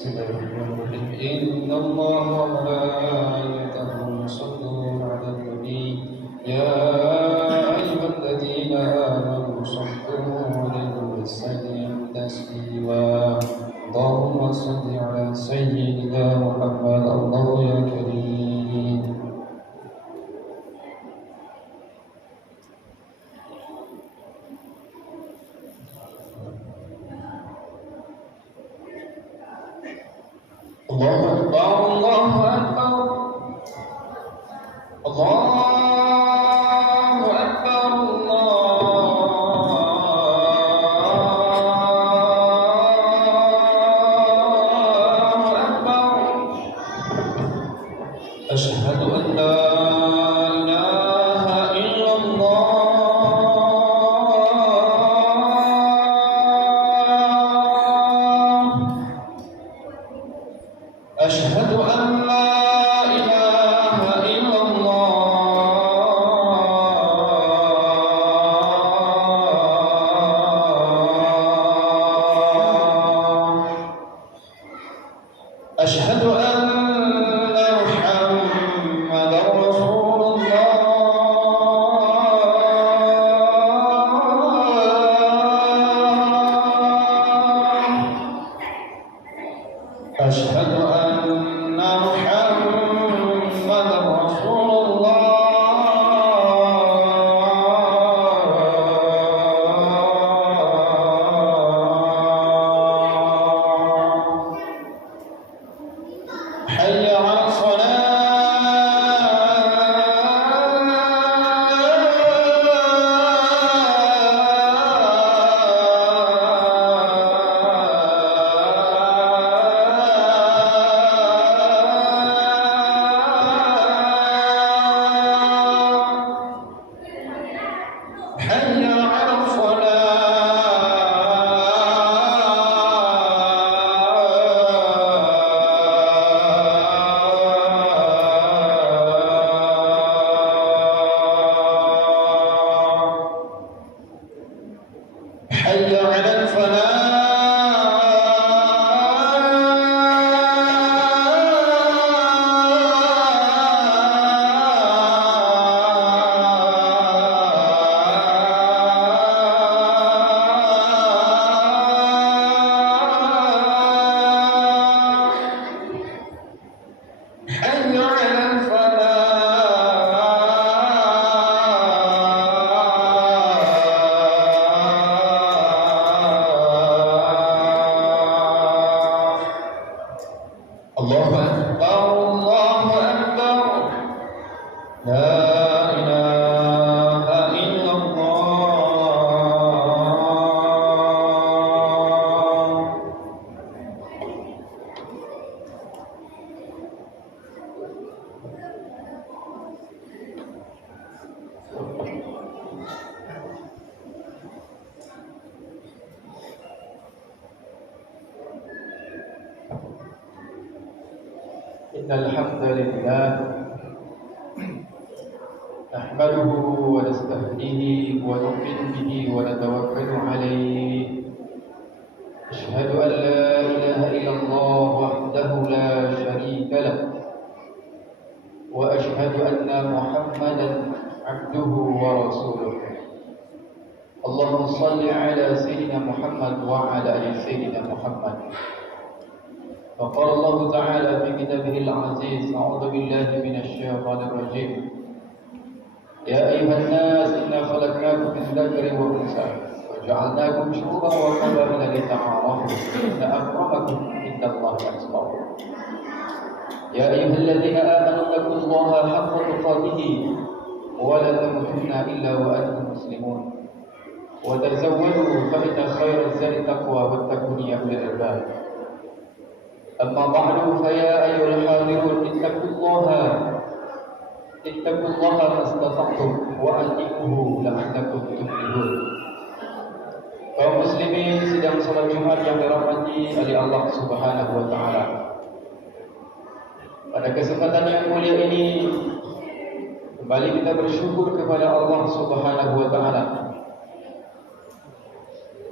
بسم الله الرحمن الرحيم إن الله وملائكته يصلون على النبي يا أيها الذين آمنوا صلوا عليه وسلموا تسليما اللهم صل على سيدنا محمد الله يا كريم الله أكبر الله أكبر الله أكبر الله أكبر أشهد أن لا إله إلا الله أشهد أن لا إله إلا الله أشهد أن محمدا رسول الله أشهد أن محمدا رسول الله حي على الصلاة حي على الفلاح حي على الفلاح حي على الفلاح الله أكبر الله أكبر لا إله إلا الله إن الحمد لله نحمده ونستهديه ونؤمن به ونتوكل عليه أشهد أن لا إله إلا الله وحده لا شريك له وأشهد أن محمدا عبده ورسوله اللهم صل على سيدنا محمد وعلى آل سيدنا محمد فقال الله تعالى في كتابه العزيز أعوذ بالله من الشيطان الرجيم يا أيها الناس إنا خلقناكم من ذكر وأنثى وجعلناكم شعوبا وقبائل لتعارفوا إن أكرمكم عند الله أتقاكم يا أيها الذين آمنوا اتقوا الله حق تقاته ولا تموتن إلا وأنتم مسلمون وتزودوا فإن خير الزاد التقوى واتقون يا أولي الألباب أما بعد فيا أيها الحاضرون اتقوا الله ما استطعتم وأطيعوه لعلكم تفلحون. Kaum muslimin sidang salat Jumat yang dirahmati oleh Allah Subhanahu wa taala. Pada kesempatan yang mulia ini kembali kita bersyukur kepada Allah Subhanahu wa taala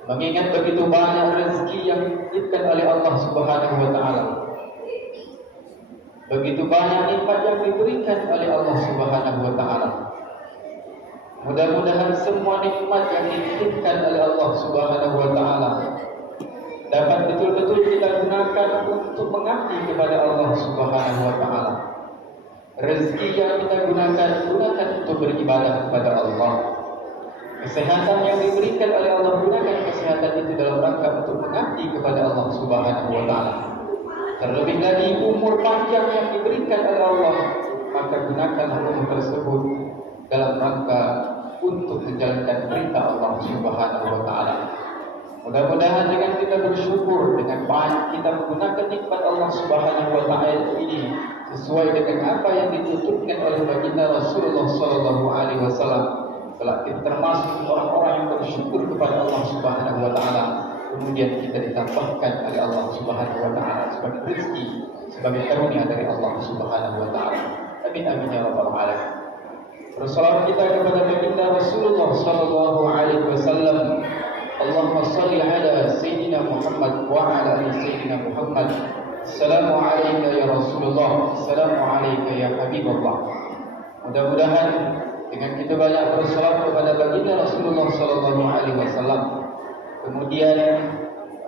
mengingat begitu banyak rezeki yang dititipkan oleh Allah Subhanahu wa taala. Begitu banyak nikmat yang diberikan oleh Allah Subhanahu wa taala. Mudah-mudahan semua nikmat yang dititipkan oleh Allah Subhanahu wa taala dapat betul-betul kita gunakan untuk mengabdi kepada Allah Subhanahu wa taala. Rezeki yang kita gunakan untuk beribadah kepada Allah. Kesehatan yang diberikan oleh Allah, gunakan kesehatan itu dalam rangka untuk mengabdi kepada Allah Subhanahu wa taala. Terlebih lagi umur panjang yang diberikan oleh Allah, maka gunakanlah umur tersebut dalam rangka untuk menjalankan perintah Allah Subhanahu wa taala. Mudah-mudahan dengan kita bersyukur, dengan baik kita menggunakan nikmat Allah Subhanahu wa taala ini sesuai dengan apa yang ditutupkan oleh baginda Rasulullah sallallahu alaihi wasallam, telah kita termasuk orang-orang yang bersyukur kepada Allah Subhanahu wa taala. Kemudian kita ditambahkan oleh Allah Subhanahu wa taala sebagai rezeki, sebagai karunia dari Allah Subhanahu wa taala. Amin amin ya rabbal alamin. Bersalawat kita kepada baginda Rasulullah sallallahu alaihi wasallam. Allahumma salli ala sayyidina Muhammad wa ala ali sayyidina Muhammad. Assalamu alayka ya Rasulullah, assalamu alayka ya Habibullah. Mudah-mudahan dengan kita banyak bersalawat kepada baginda Rasulullah sallallahu alaihi wasallam, kemudian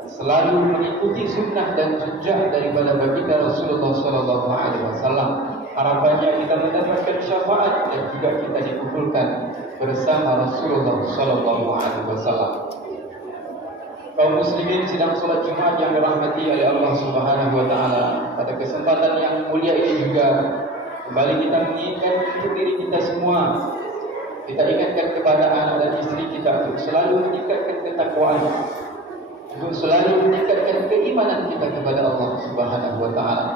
selalu mengikuti sunnah dan jejak daripada baginda Rasulullah sallallahu alaihi wasallam, harapannya kita mendapatkan syafaat dan juga kita dikumpulkan bersama Rasulullah sallallahu alaihi wasallam. Kaum muslimin sedang salat Jumat yang dirahmati oleh Allah Subhanahu wa taala. Pada kesempatan yang mulia ini juga kembali kita mengingatkan untuk diri kita semua. Kita ingatkan kepada anak dan istri kita untuk selalu meningkatkan ketakwaan, untuk selalu meningkatkan keimanan kita kepada Allah Subhanahu wa taala.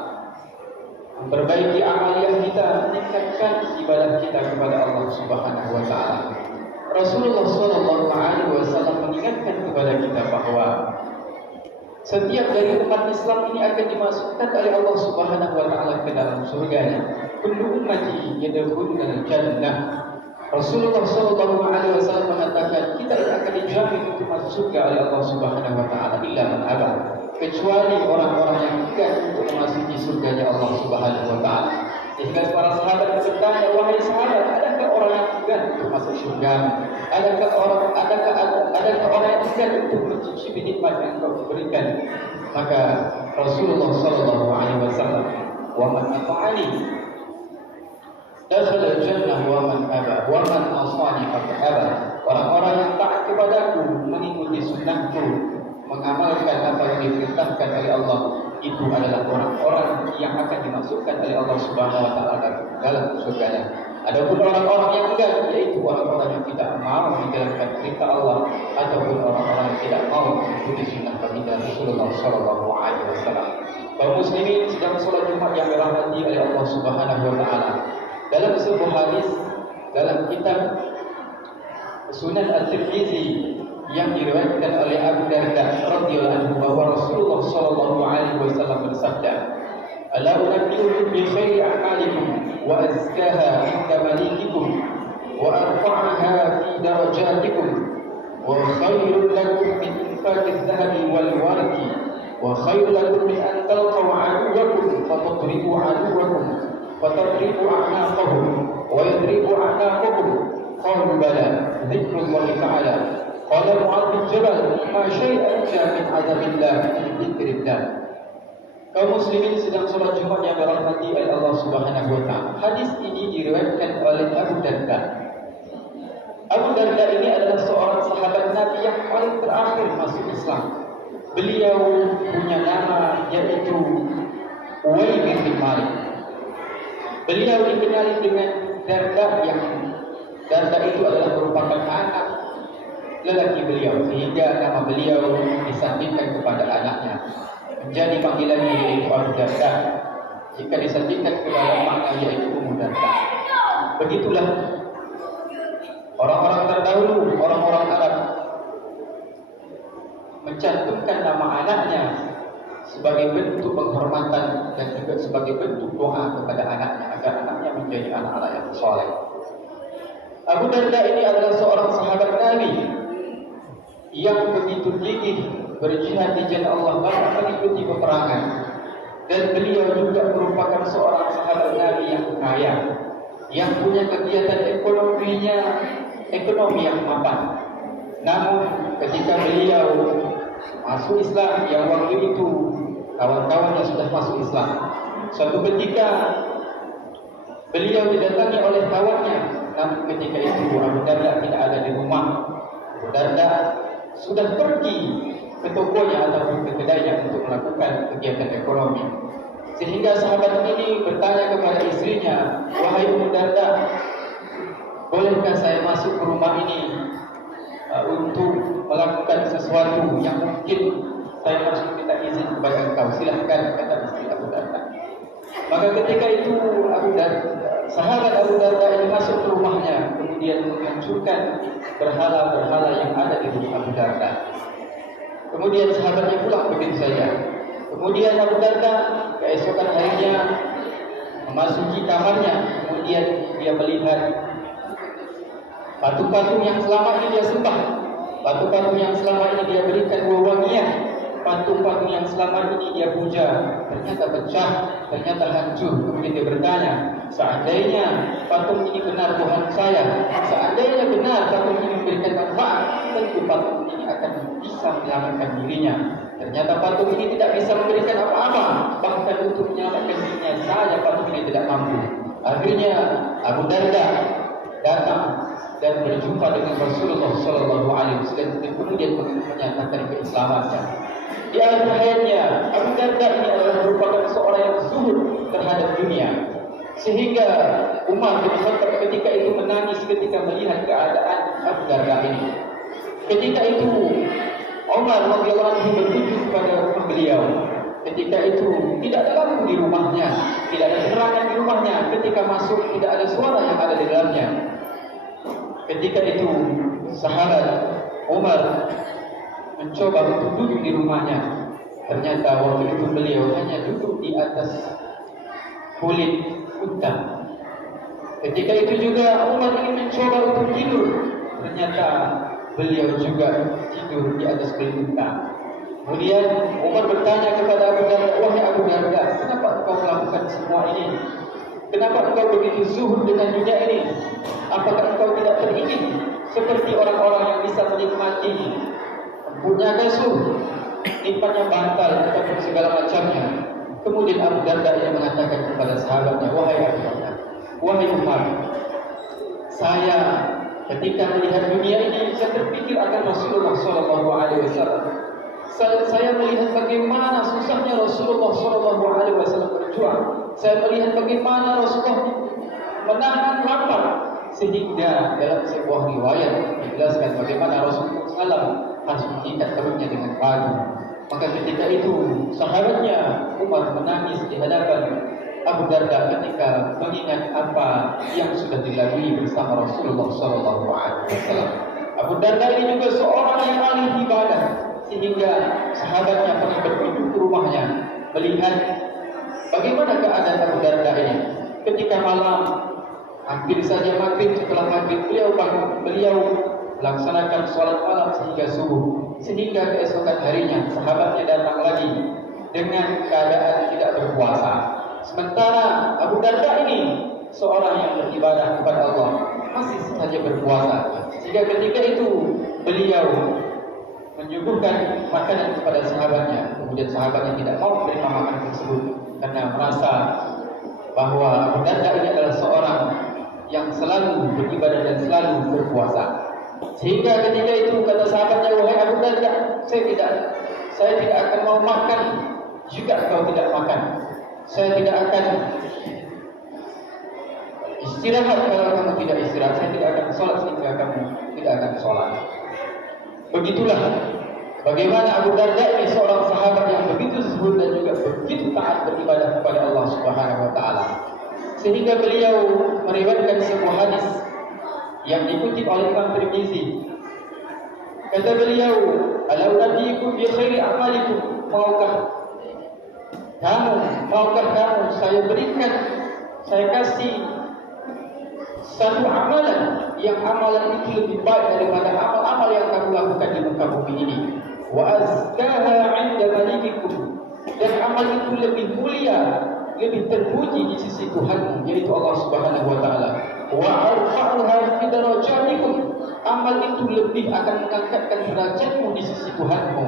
Memperbaiki amaliyah kita, meningkatkan ibadah kita kepada Allah Subhanahu wa taala. Rasulullah sallallahu alaihi wasallam mengingatkan kepada kita bahwa setiap dari umat Islam ini akan dimasukkan oleh Allah Subhanahu wa taala ke dalam surganya. Kullu ummati yadkhuluna al-jannah. Rasulullah sallallahu alaihi wasallam mengatakan kita akan dijamin untuk masuk surga oleh Allah Subhanahu wa taala illa man aba, kecuali orang-orang yang enggan untuk memasuki surganya Allah Subhanahu wa taala. Sehingga para sahabat bertanya, wahai sahabat, adakah orang yang enggan untuk masuk surga? Adakah orang yang enggan untuk mencicipi nikmat yang kau berikan? Maka Rasulullah sallallahu alaihi wasallam, wa man ata'ani dakhala jannah wa man aba wa man asani faqad aba. Orang-orang yang taat kepadaku, mengikuti sunnahku, mengamalkan apa yang diperintahkan oleh Allah, itu adalah orang-orang yang akan dimasukkan oleh Allah Subhanahu wa taala dalam surga. Adapun orang-orang yang enggan, yaitu orang-orang yang tidak mau menjalankan perintah Allah ataupun orang-orang yang tidak mau mengikuti sunnah baginda Rasulullah sallallahu alaihi wasallam. Kaum muslimin sedang salat Jumat yang dirahmati oleh Allah Subhanahu wa taala. Dalam sebuah hadis dalam kitab Sunan At-Tirmizi yang diriwayatkan oleh Abu Darda radhiyallahu anhu bahwa Rasulullah sallallahu alaihi wasallam bersabda, "Ala unabbiukum bi khairi a'malikum wa azkaha 'inda malikikum wa arfa'aha fi darajatikum wa khairul lakum min infaqi adh-dhahabi wal warqi wa khairul lakum min an talqaw 'aduwwakum fatadribu 'aduwwakum fatadribu a'naqahum wa yadribu a'naqakum." Qalu bala, dzikrullah ta'ala. Qala Mu'adz bin Jabal, ma syai'an min 'adzabillah min dzikrillah. Kaum muslimin sedang salat Jumat yang dirahmati oleh Allah Subhanahu wa taala. Hadis ini diriwayatkan oleh Abu Darda. Abu Darda ini adalah seorang sahabat Nabi yang paling terakhir masuk Islam. Beliau punya nama yaitu Uwaimir bin Malik. Beliau dikenali dengan Darda itu adalah merupakan anak lelaki beliau, sehingga nama beliau disandingkan kepada anaknya, menjadi panggilannya yaitu Abu Darda. Jika disandingkan kepada makna yaitu Ummu Darda. Begitulah orang-orang terdahulu, orang-orang Arab mencantumkan nama anaknya sebagai bentuk penghormatan dan juga sebagai bentuk doa kepada anaknya agar anaknya menjadi anak-anak yang saleh. Abu Darda ini adalah seorang sahabat Nabi yang begitu berjihad di jalan Allah, banyak mengikuti peperangan. Dan beliau juga merupakan seorang sahabat Nabi yang kaya, yang punya kegiatan ekonomi yang mapan. Namun ketika beliau masuk Islam, yang waktu itu kawan-kawannya sudah masuk Islam, suatu ketika beliau didatangi oleh kawannya. Namun ketika itu Abu Darda tidak ada di rumah. Abu Darda sudah pergi ke tokonya ataupun ke kedainya untuk melakukan kegiatan ekonomi. Sehingga sahabat ini bertanya kepada istrinya, "Wahai Abu Darda, bolehkah saya masuk ke rumah ini untuk melakukan sesuatu yang mungkin saya harus minta izin kepada engkau? Silahkan," kata istri Abu Darda. Maka ketika itu sahabat Abu Darda ini masuk ke rumahnya, kemudian menghancurkan berhala-berhala yang ada di rumah Abu Darda. Kemudian sahabatnya pulang begitu saja. Kemudian Abu Darda keesokan harinya memasuki kamarnya. Kemudian dia melihat patung-patung yang selama ini dia sembah, patung-patung yang selama ini dia berikan wewangian, patung-patung yang selama ini dia puja, ternyata pecah, ternyata hancur. Kemudian dia bertanya, seandainya patung ini benar Tuhan saya, seandainya benar patung ini memberikan manfaat, tentu patung ini akan bisa menyelamatkan dirinya. Ternyata patung ini tidak bisa memberikan apa-apa, bahkan untuk menyelamatkan dirinya saja patung ini tidak mampu. Akhirnya Abu Darda datang dan berjumpa dengan Rasulullah SAW dan kemudian menyatakan keislamannya. Di akhir hayatnya, Abu Darda ini adalah merupakan seorang yang zuhud terhadap dunia, sehingga Umar bin Khattab ketika itu menangis ketika melihat keadaan Abu Darda ini. Ketika itu Umar radhiyallahu anhu berkunjung kepada rumah beliau. Ketika itu tidak ada lampu di rumahnya, tidak ada penerangan di rumahnya. Ketika masuk tidak ada suara yang ada di dalamnya. Ketika itu sahabat Umar mencoba untuk duduk di rumahnya. Ternyata waktu itu beliau hanya duduk di atas kulit unta. Ketika itu juga Umar ingin mencoba untuk tidur. Ternyata beliau juga tidur di atas kulit unta. Kemudian Umar bertanya kepada Abu Darda, "Wahai Abu Darda, kenapa engkau melakukan semua ini? Kenapa engkau begitu zuhud dengan dunia ini? Apakah engkau tidak teringin seperti orang-orang yang bisa menikmati punya kasur, nikmatnya bantal ataupun segala macamnya?" Kemudian Abu Darda yang mengatakan kepada sahabatnya, "Wahai Abu Darda, wahai Umar, saya ketika melihat dunia ini, saya terpikir akan Rasulullah SAW. Saya melihat bagaimana susahnya Rasulullah SAW berjuang. Saya melihat bagaimana Rasulullah menahan lapar, sehingga dalam sebuah riwayat dijelaskan bagaimana Rasulullah SAW harus mengikat perutnya dengan padu. Maka ketika itu sahabatnya Umar menangis di hadapan Abu Darda ketika mengingat apa yang sudah dilalui bersama Rasulullah SAW. Abu Darda ini juga seorang yang ahli ibadah, sehingga sahabatnya pernah berkunjung ke rumahnya melihat bagaimana keadaan Abu Darda ini. Ketika malam, hampir saja maghrib, setelah maghrib beliau melaksanakan sholat malam sehingga subuh, sehingga keesokan harinya sahabatnya datang lagi dengan keadaan tidak berpuasa. Sementara Abu Darda ini seorang yang beribadah kepada Allah, masih saja berpuasa. Sehingga ketika itu beliau menyuguhkan makanan kepada sahabatnya. Kemudian sahabatnya tidak mau menerima makanan tersebut karena merasa bahwa Abu Darda ini adalah seorang yang selalu beribadah dan selalu berpuasa. Sehingga ketika itu kata sahabatnya, "Wahai Abu Darda, saya tidak akan mau makan jika kau tidak makan. Saya tidak akan istirahat kalau kamu tidak istirahat. Saya tidak akan sholat jika kamu tidak akan sholat." Begitulah bagaimana Abu Darda ini seorang sahabat yang begitu zuhud dan juga begitu taat beribadah kepada Allah Subhanahu wa taala. Sehingga beliau meriwayatkan sebuah hadis yang dikutip oleh Imam Tirmizi. Kata beliau, "Alau nabiyukum bi khairi a'malikum?" Maukah kamu saya kasih satu amalan yang amalan itu lebih baik daripada amal-amal yang kamu lakukan di muka bumi ini. wa azkaha 'inda malikikum, dan amal itu lebih mulia, lebih terpuji di sisi Tuhanmu, yaitu Allah Subhanahu wa taala. Wa arfa'uha fi darajatikum, amal itu lebih akan mengangkatkan derajatmu di sisi Tuhanmu.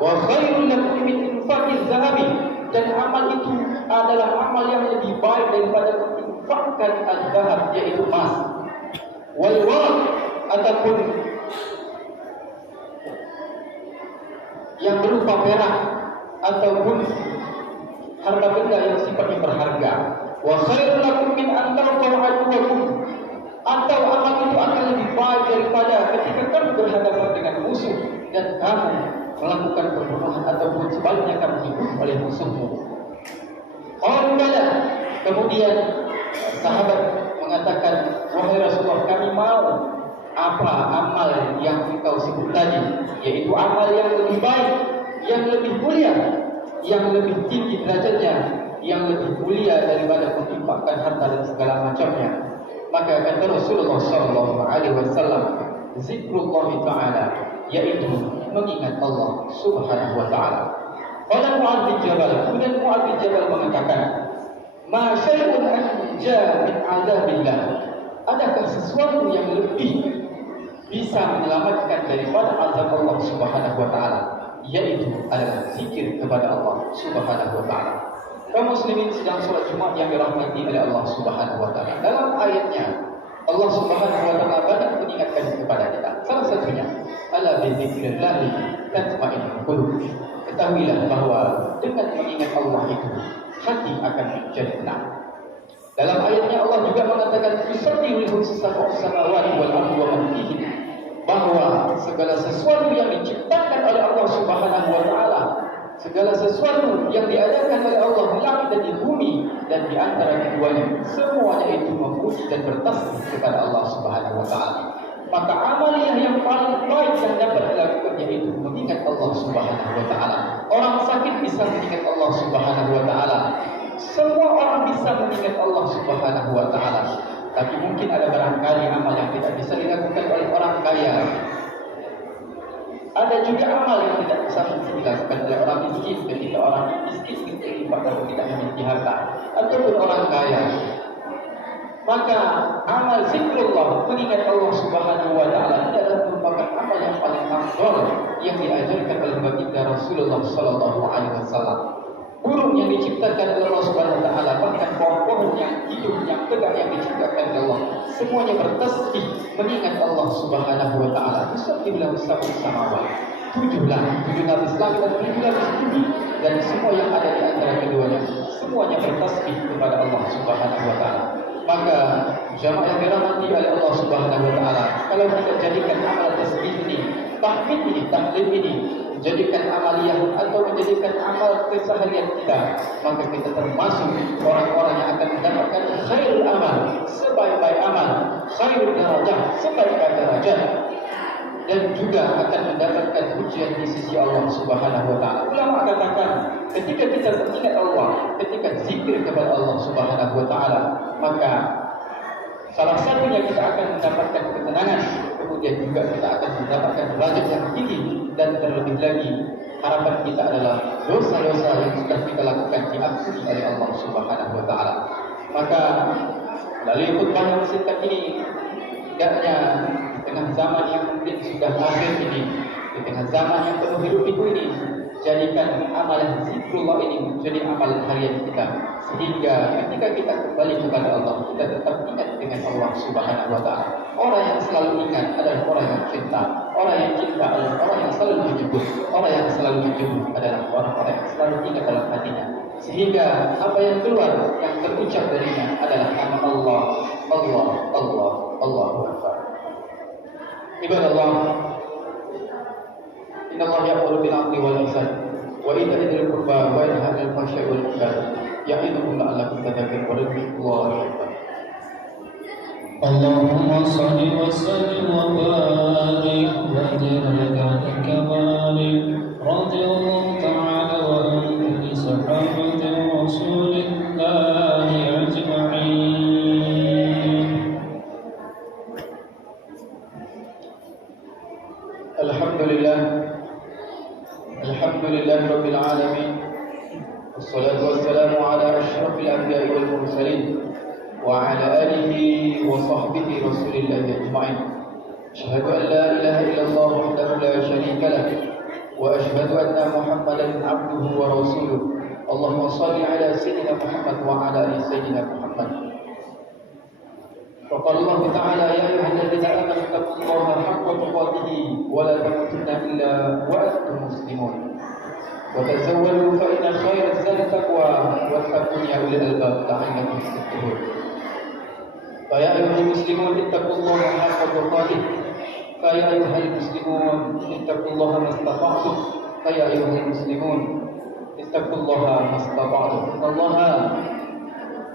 Wa khairul lakum min infaqi dzahabi, dan amal itu adalah amal yang lebih baik daripada menginfakkan al-dhahab, yaitu emas. Wal warq, ataupun yang berupa perak ataupun harta benda yang sifatnya berharga. Wa khairul lakum min an talqaw aduwakum, atau amal itu akan lebih baik daripada ketika kamu berhadapan dengan musuh dan kamu melakukan perburuan ataupun sebaliknya kamu dibunuh oleh musuhmu. Kemudian sahabat mengatakan, wahai Rasulullah, kami mau apa amal yang engkau sebut tadi, yaitu amal yang lebih baik, yang lebih mulia, yang lebih tinggi derajatnya, yang lebih mulia daripada menginfakkan harta dan segala macamnya. Maka kata Rasulullah SAW, zikrullah ta'ala, yaitu mengingat Allah Subhanahu wa ta'ala. Qala Mu'adz bin Jabal, kemudian Mu'adz bin Jabal mengatakan, ma syai'un anja min 'adzabillah, adakah sesuatu yang lebih bisa menyelamatkan daripada azab Allah Subhanahu wa ta'ala, yaitu adalah zikir kepada Allah Subhanahu wa ta'ala. Kaum muslimin sedang sholat Jumat yang dirahmati oleh Allah Subhanahu wa ta'ala. Dalam ayatnya Allah Subhanahu wa ta'ala banyak mengingatkan kepada kita. Salah satunya, ala bi dzikrillah tatma'innul qulub. Ketahuilah bahawa dengan mengingat Allah itu hati akan menjadi tenang. Dalam ayatnya Allah juga mengatakan yusabbihu lahu samawati wal ardu wa man fihi, bahwa segala sesuatu yang diciptakan oleh Allah Subhanahu wa ta'ala, segala sesuatu yang diadakan oleh Allah di langit dan di bumi dan di antara keduanya, semuanya itu memuji dan bertasbih kepada Allah Subhanahu wa ta'ala. Maka amaliyah yang paling baik yang dapat dilakukan yaitu mengingat Allah Subhanahu wa ta'ala. Orang sakit bisa mengingat Allah Subhanahu wa ta'ala. Semua orang bisa mengingat Allah Subhanahu wa ta'ala. Tapi mungkin ada barangkali amal yang tidak bisa dilakukan oleh orang kaya. Ada juga amal yang tidak bisa dilakukan oleh orang miskin ketika orang miskin itu tidak memiliki harta, ataupun orang kaya. Maka amal zikrullah, mengingat Allah Subhanahu wa ta'ala, adalah merupakan amal yang paling afdal yang diajarkan oleh baginda Rasulullah sallallahu alaihi wasallam. Burung yang diciptakan oleh Allah Subhanahu wa ta'ala, bahkan pohon-pohon yang hidup, yang tegak yang diciptakan oleh Allah, semuanya bertasbih mengingat Allah Subhanahu wa ta'ala. Yusabbihu lahu samawati, tujuh lapis langit dan tujuh lapis bumi, dan semua yang ada di antara keduanya, semuanya bertasbih kepada Allah Subhanahu wa ta'ala. Maka jamaah yang dirahmati oleh Allah Subhanahu wa ta'ala, kalau kita jadikan amal tasbih ini, tahmid ini, tahlil ini, menjadikan amaliyah atau menjadikan amal keseharian kita, maka kita termasuk orang-orang yang akan mendapatkan khairul amal, sebaik-baik amal, khairul darajah, sebaik-baik darajah, dan juga akan mendapatkan ujian di sisi Allah Subhanahu wa ta'ala. Ulama katakan, ketika kita mengingat Allah, ketika zikir kepada Allah Subhanahu wa ta'ala, maka salah satunya kita akan mendapatkan ketenangan, kemudian juga kita akan mendapatkan derajat yang tinggi, dan terlebih lagi harapan kita adalah dosa-dosa yang sudah kita lakukan diampuni oleh Allah Subhanahu wa ta'ala. Maka melalui khutbah yang singkat ini, hendaknya di tengah zaman yang mungkin sudah akhir ini, di tengah zaman yang penuh hidup-piku ini, jadikan amalan zikrullah ini menjadi amalan harian kita, sehingga ketika kita kembali kepada Allah, kita tetap ingat dengan Allah Subhanahu wa ta'ala. Orang yang selalu ingat adalah orang yang cinta. Orang yang cinta adalah orang yang selalu menyebut. Orang yang selalu menyebut adalah orang-orang yang selalu ingat dalam hatinya, sehingga apa yang keluar, yang terucap darinya adalah nama Allah, Allah, Allah, Allahu Akbar. Ibadallah, inna Allah ya'muru bil 'adli wal ihsan wa ita'i dzil qurba wa yanha 'anil fahsya'i wal munkar ya'idukum la'allakum tadhakkarun. Wallahu akbar. Allahumma salli wa sallim wa barik wa zidna kamalik radhiyallahu ta'ala wa an bi sahabati rasulillahi ajma'in. Alhamdulillah, الحمد لله رب العالمين والصلاة والسلام على أشرف الأنبياء والمرسلين وعلى آله وصحبه رسول الله أجمعين. أشهد أن لا إله إلا الله وحده لا شريك له وأشهد أن محمدا عبده ورسوله. اللهم صل على سيدنا محمد وعلى آل سيدنا محمد. فقال الله تعالى: يا أيها الذين آمنوا اتقوا الله حق تقاته ولا تموتن إلا وأنتم مسلمون وتزودوا فإن خير الزاد التقوى واتقون يا أولي الألباب لعلكم تفلحون. فيا أيها المسلمون اتقوا الله حق تقاته فيا أيها المسلمون اتقوا الله ما استطعتم فيا أيها المسلمون اتقوا الله ما استطعتم. إن الله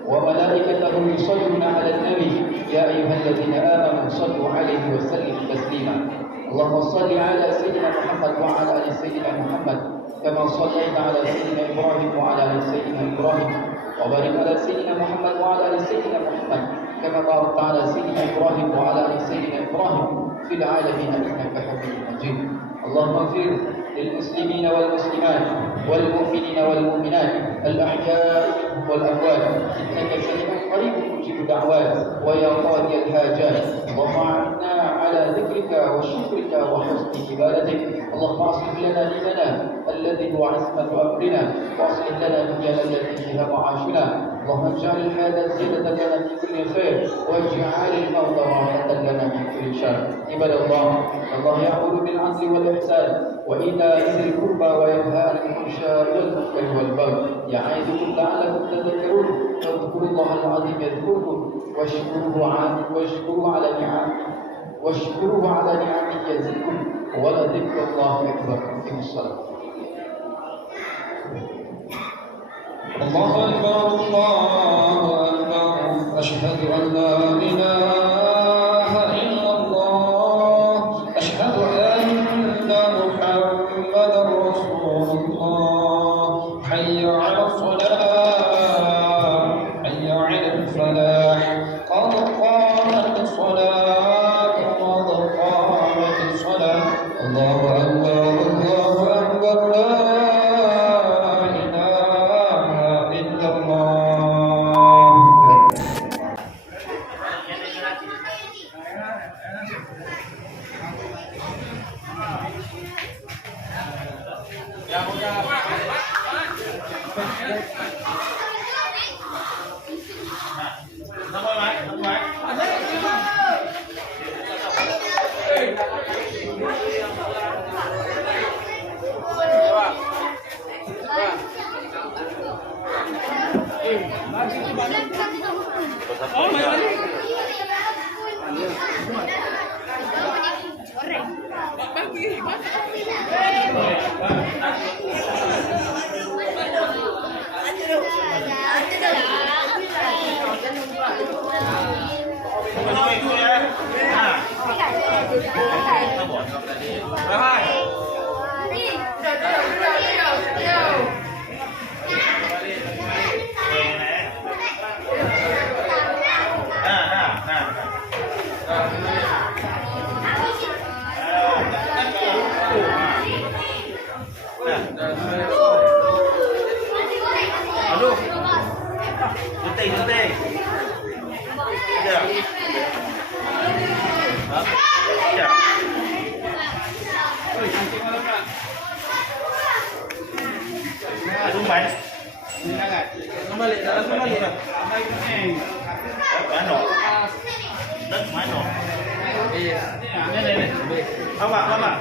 وملائكته يصلون على النبي يا أيها الذين آمنوا صلوا عليه وسلموا تسليما. اللهم صل على سيدنا محمد وعلى آل سيدنا محمد كما صليت على سيدنا إبراهيم وعلى آل سيدنا إبراهيم وبارك على سيدنا محمد وعلى آل سيدنا محمد كما باركت على سيدنا إبراهيم وعلى آل سيدنا إبراهيم في العالمين إنك حميد مجيد. اللهم اغفر للمسلمين والمسلمات والمؤمنين والمؤمنات الأحياء والأموات إنك سميع قريب مجيب الدعوات ويا قاضي الحاجات. اللهم أعنا على ذكرك وشكرك وحسن عبادتك. اللهم أصلح لنا ديننا الذي هو عصمة أمرنا وأصلح لنا دنيانا التي فيها معاشنا. اللهم اجعل الحياة زيادة لنا في كل خير واجعل الموت راحة لنا من كل شر. عباد الله، الله يأمر بالعدل والإحسان وإيتاء ذي القربى وينهى عن الفحشاء والمنكر والبغي يعظكم لعلكم تذكرون. فاذكروا الله العظيم يذكركم واشكروه على نعمه يزدكم ولذكر الله أكبر. في الصلاة. الله أكبر الله أكبر أشهد أن لا إله إلا الله أشهد أن محمدا رسول الله. حي على الصلاة حي على الفلاح قد قامت الصلاة قد قامت الصلاة. الله أكبر الله أكبر لا إله إلا الله. Aduh, sunting. Ya. Ya. Aduh, main. Kembali. Mana? Mana? Iya. Lama.